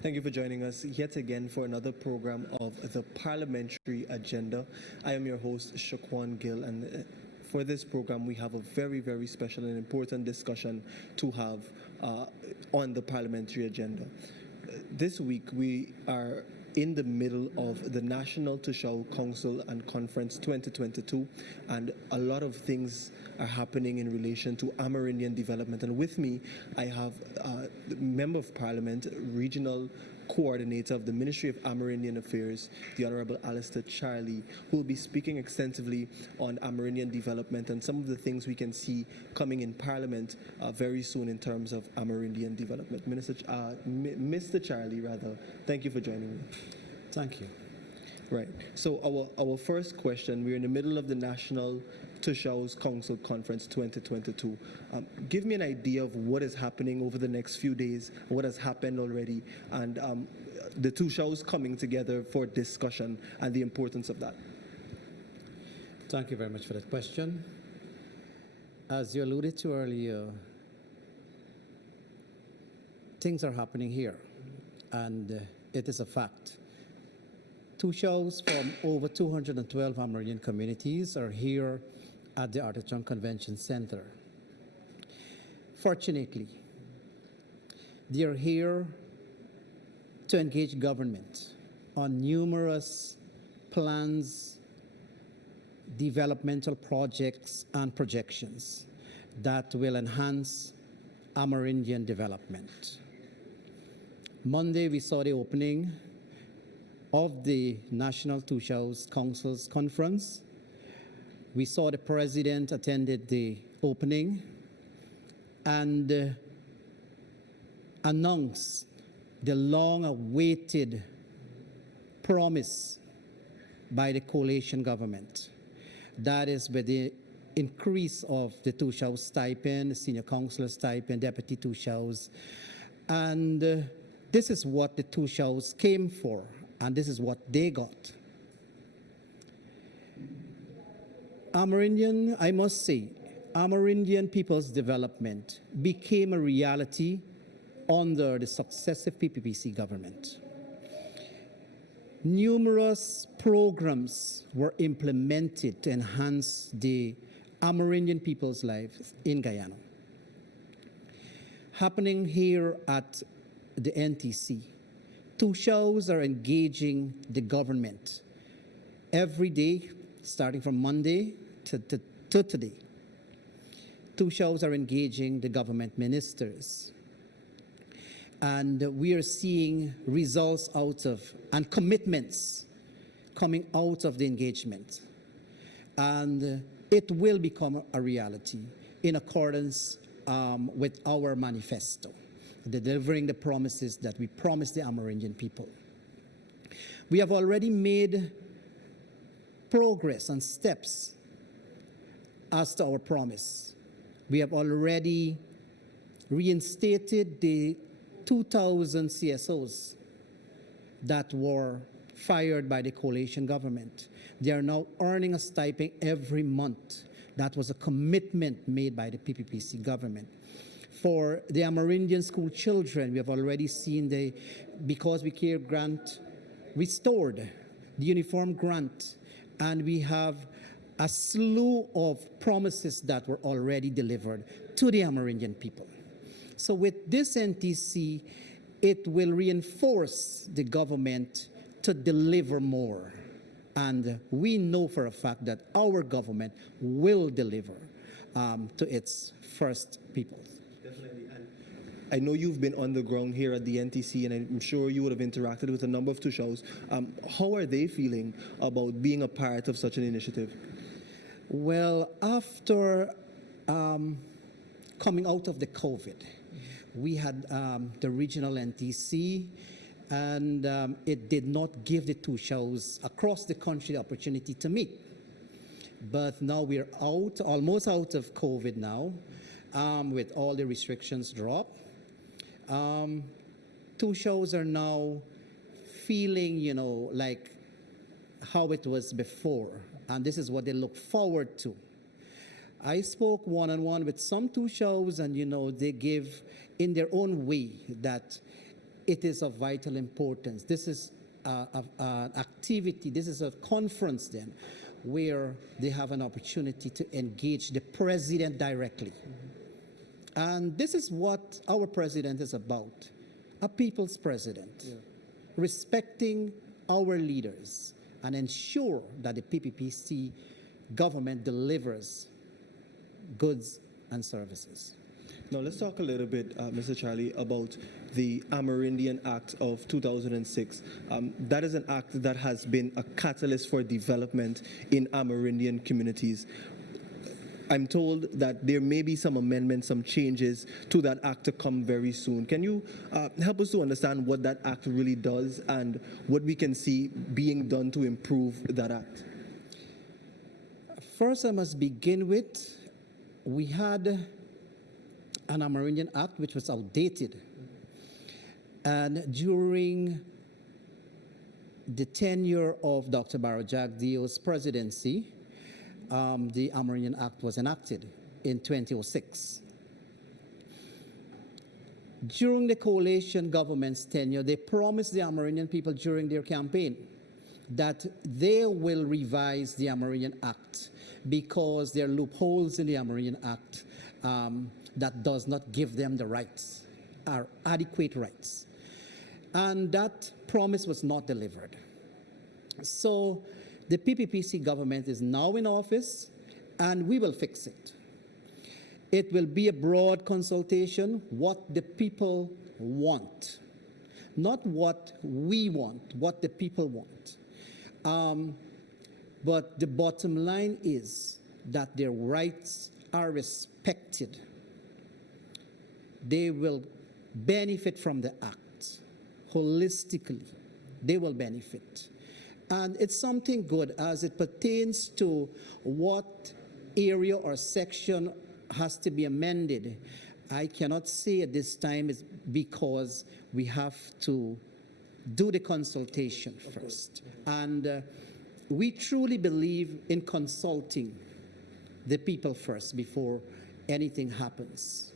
Thank you for joining us yet again for another program of the Parliamentary Agenda. I am your host, Shaquan Gill, and for this program we have a very, very special and important discussion to have on the Parliamentary Agenda. This week we are in the middle of the National Toshao Council and Conference 2022, and a lot of things are happening in relation to Amerindian development. And with me, I have the Member of Parliament, Regional Coordinator of the Ministry of Amerindian Affairs, the Honorable Allister Charlie, who will be speaking extensively on Amerindian development and some of the things we can see coming in Parliament very soon in terms of Amerindian development. Mr. Charlie, thank you for joining me. Thank you. Right. So our first question, we're in the middle of the National Toshao's Council Conference 2022. Give me an idea of what is happening over the next few days, what has happened already, and the Toshao's coming together for discussion and the importance of that. Thank you very much for that question. As you alluded to earlier, things are happening here, and it is a fact. Toshaos from over 212 Amerindian communities are here at the Artichon Convention Center. Fortunately, they are here to engage government on numerous plans, developmental projects, and projections that will enhance Amerindian development. Monday, we saw the opening of the National Toshao's Council's Conference. We saw the President attended the opening and announced the long-awaited promise by the coalition government. That is with the increase of the Toshao stipend, senior councillor stipend, deputy Toshaos. And this is what the Toshaos came for, and this is what they got. Amerindian, I must say, Amerindian people's development became a reality under the successive PPPC government. Numerous programs were implemented to enhance the Amerindian people's lives in Guyana. Happening here at the NTC, Toshaos are engaging the government every day, starting from Monday to today. Toshaos are engaging the government ministers. And we are seeing results out of, and commitments coming out of the engagement. And it will become a reality in accordance with our manifesto, delivering the promises that we promised the Amerindian people. We have already made progress and steps as to our promise. We have already reinstated the 2,000 CSOs that were fired by the coalition government. They are now earning a stipend every month. That was a commitment made by the PPPC government. For the Amerindian school children, we have already seen the Because We Care grant restored, the uniform grant, and we have a slew of promises that were already delivered to the Amerindian people. So with this NTC, it will reinforce the government to deliver more. And we know for a fact that our government will deliver to its first people. Definitely. And I know you've been on the ground here at the NTC, and I'm sure you would have interacted with a number of Toshaos. How are they feeling about being a part of such an initiative? Well, after coming out of the COVID, we had the regional NTC, and it did not give the Toshaos across the country the opportunity to meet. But now we're out, almost out of COVID now, with all the restrictions dropped. Toshaos are now feeling, like how it was before, and this is what they look forward to. I spoke one-on-one with some Toshaos, and they give in their own way that it is of vital importance. This is an activity, this is a conference then, where they have an opportunity to engage the president directly. And this is what our president is about, a people's president, respecting our leaders and ensure that the PPPC government delivers goods and services. Now let's talk a little bit, Mr. Charlie, about the Amerindian Act of 2006. That is an act that has been a catalyst for development in Amerindian communities. I'm told that there may be some amendments, some changes to that act to come very soon. Can you help us to understand what that act really does and what we can see being done to improve that act? First, I must begin with, we had an Amerindian Act which was outdated. And during the tenure of Dr. Barrow Jagdeo's presidency, the Amerindian Act was enacted in 2006. During the coalition government's tenure, they promised the Amerindian people during their campaign that they will revise the Amerindian Act because there are loopholes in the Amerindian Act that does not give them the rights, or adequate rights. And that promise was not delivered. So the PPPC government is now in office, and we will fix it. It will be a broad consultation, what the people want, not what we want, what the people want. But the bottom line is that their rights are respected. They will benefit from the act holistically. They will benefit. And it's something good as it pertains to what area or section has to be amended. I cannot say at this time is because we have to do the consultation first. And we truly believe in consulting the people first before anything happens.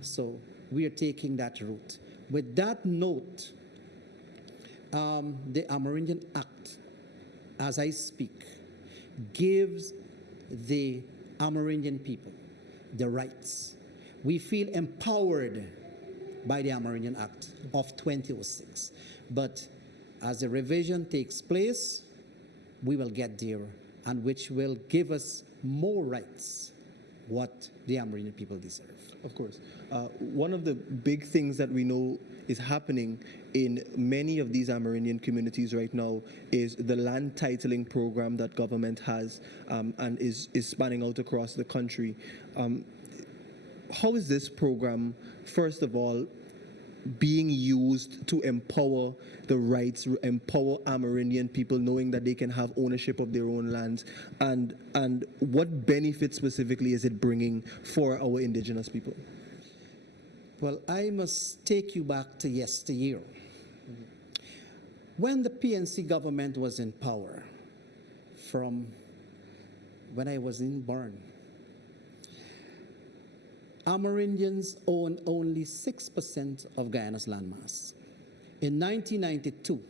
So we are taking that route. With that note, the Amerindian Act, as I speak, gives the Amerindian people the rights. We feel empowered by the Amerindian Act of 2006. But as the revision takes place, we will get there, and which will give us more rights, what the Amerindian people deserve. Of course. One of the big things that we know is happening in many of these Amerindian communities right now is the land titling program that government has and is spanning out across the country. How is this program, first of all, being used to empower the rights, empower Amerindian people, knowing that they can have ownership of their own lands, and what benefits specifically is it bringing for our indigenous people? Well, I must take you back to yesteryear. When the PNC government was in power, from when I was born, Amerindians own only 6% of Guyana's landmass. In 1992,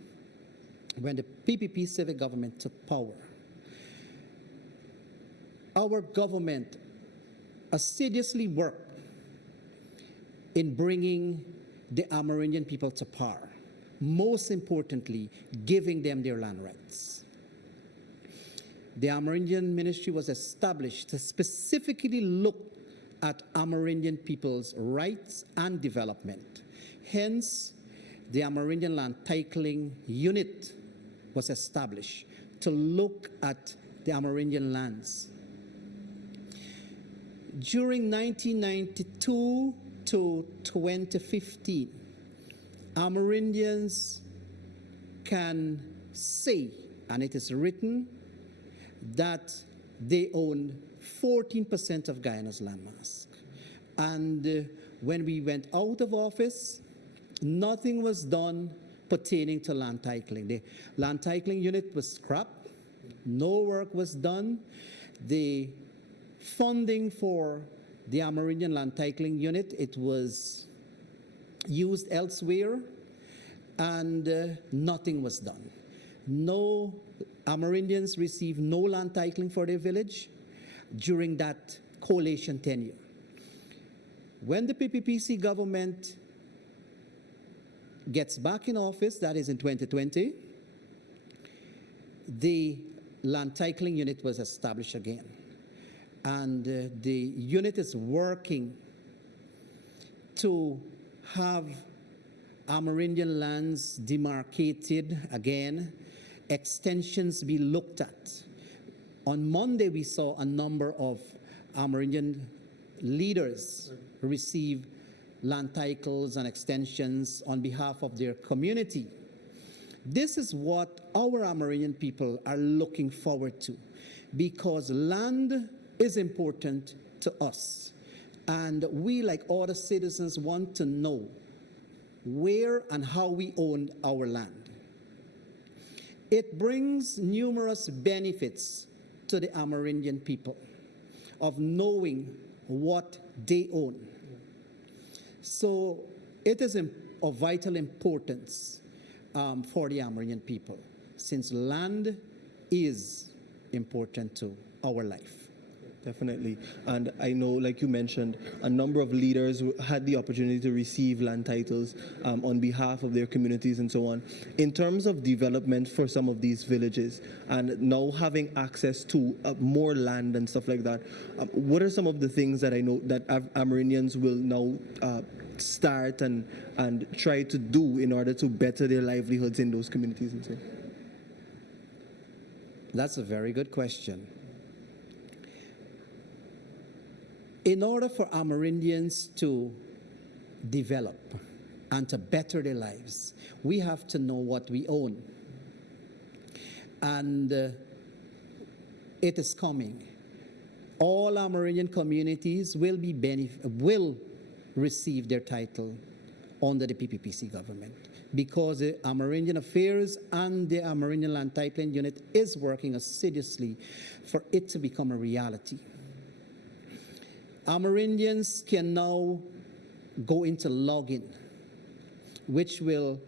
when the PPP civic government took power, our government assiduously worked in bringing the Amerindian people to par, most importantly, giving them their land rights. The Amerindian Ministry was established to specifically look at Amerindian people's rights and development. Hence, the Amerindian Land Titling Unit was established to look at the Amerindian lands. During 1992 to 2015, Amerindians can say, and it is written, that they own 14% of Guyana's landmass. And when we went out of office, nothing was done pertaining to land titling. The land titling unit was scrapped. No work was done. The funding for the Amerindian land titling unit, it was used elsewhere. and nothing was done. No, Amerindians received no land titling for their village during that coalition tenure. When the PPPC government gets back in office, that is in 2020, the land titling unit was established again. And the unit is working to have Amerindian lands demarcated again, extensions be looked at. On Monday, we saw a number of Amerindian leaders receive land titles and extensions on behalf of their community. This is what our Amerindian people are looking forward to, because land is important to us. And we, like other citizens, want to know where and how we own our land. It brings numerous benefits to the Amerindian people of knowing what they own. So it is of vital importance for the Amerindian people, since land is important to our life. Definitely. And I know, like you mentioned, a number of leaders had the opportunity to receive land titles on behalf of their communities and so on. In terms of development for some of these villages and now having access to more land and stuff like that, what are some of the things that I know that Amerindians will now start and try to do in order to better their livelihoods in those communities and so on? That's a very good question. In order for Amerindians to develop and to better their lives, we have to know what we own. And it is coming. All Amerindian communities will receive their title under the PPPC government, because the Amerindian Affairs and the Amerindian Land Titling Unit is working assiduously for it to become a reality. Amerindians can now go into login, which will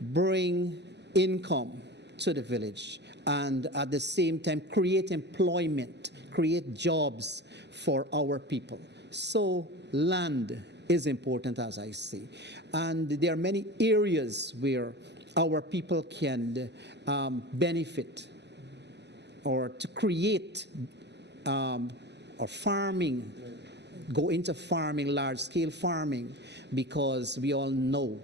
bring income to the village and at the same time create employment, create jobs for our people. So land is important, as I say. And there are many areas where our people can benefit or to create or farming, go into farming, large-scale farming, because we all know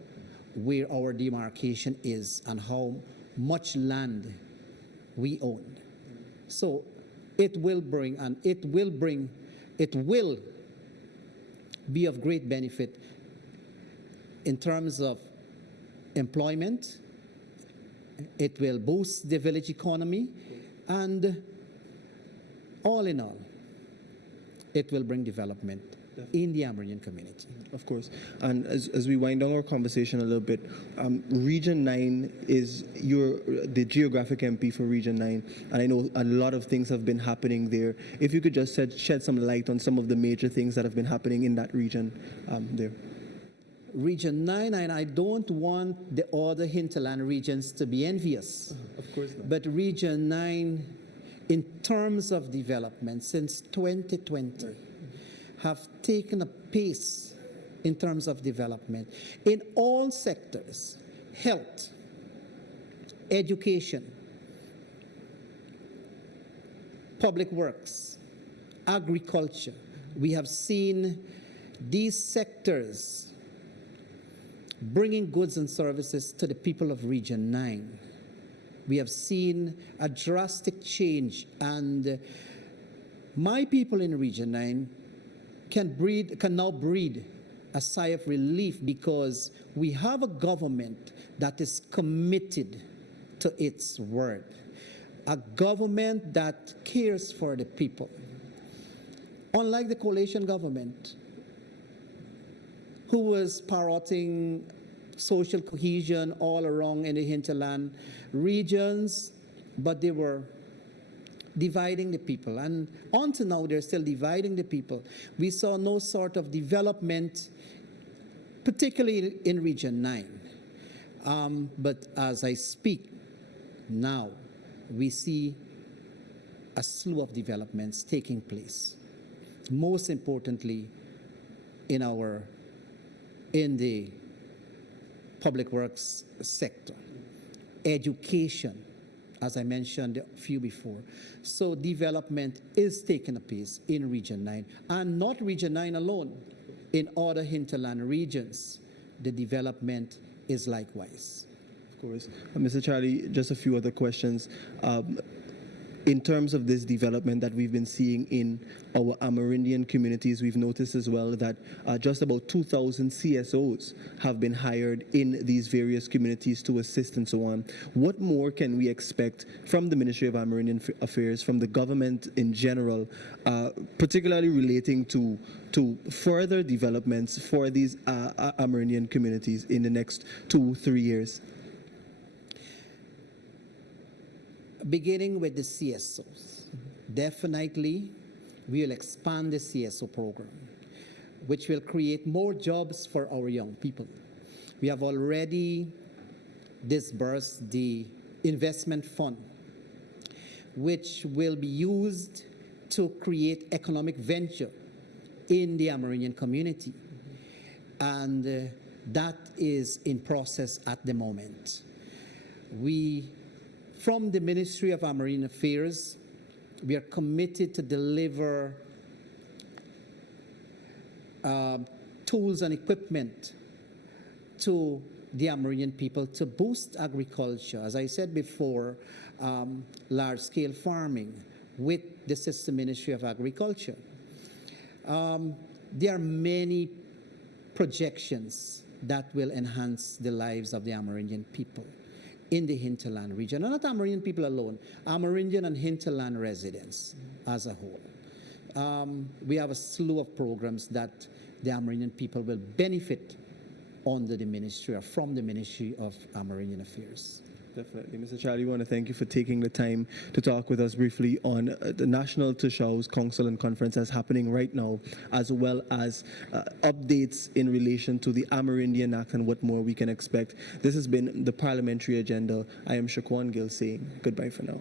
where our demarcation is and how much land we own. So it will be of great benefit in terms of employment. It will boost the village economy, and all in all, it will bring development in the Amerindian community. Of course. And as we wind down our conversation a little bit, Region 9 is the geographic MP for Region 9, and I know a lot of things have been happening there. If you could just shed some light on some of the major things that have been happening in that region there. Region 9, and I don't want the other hinterland regions to be envious. Of course not. But Region 9, in terms of development, since 2020, have taken a pace in terms of development in all sectors: health, education, public works, agriculture. We have seen these sectors bringing goods and services to the people of Region 9. We have seen a drastic change, and my people in Region 9 can now breathe a sigh of relief, because we have a government that is committed to its word, a government that cares for the people. Unlike the coalition government, who was parroting social cohesion all around in the hinterland regions, but they were dividing the people. And until now, they're still dividing the people. We saw no sort of development, particularly in Region 9. But as I speak now, we see a slew of developments taking place. Most importantly, in the public works sector, education, as I mentioned a few before. So development is taking place in Region 9, and not Region 9 alone. In other hinterland regions, the development is likewise. Of course. Mr. Charlie, just a few other questions. In terms of this development that we've been seeing in our Amerindian communities, we've noticed as well that just about 2,000 CSOs have been hired in these various communities to assist and so on. What more can we expect from the Ministry of Amerindian Affairs, from the government in general, particularly relating to further developments for these Amerindian communities in the next 2-3 years? Beginning with the CSOs, definitely we will expand the CSO program, which will create more jobs for our young people. We have already disbursed the investment fund, which will be used to create economic venture in the Amerindian community. And that is in process at the moment. From the Ministry of Amerindian Affairs, we are committed to deliver tools and equipment to the Amerindian people to boost agriculture. As I said before, large-scale farming with the Sister Ministry of Agriculture. There are many projections that will enhance the lives of the Amerindian people in the hinterland region, and not Amerindian people alone, Amerindian and hinterland residents as a whole. We have a slew of programs that the Amerindian people will benefit under the ministry or from the Ministry of Amerindian Affairs. Definitely. Mr. Charlie, we want to thank you for taking the time to talk with us briefly on the National Toshao's Council and Conference that's happening right now, as well as updates in relation to the Amerindian Act and what more we can expect. This has been the Parliamentary Agenda. I am Shaquan Gill saying goodbye for now.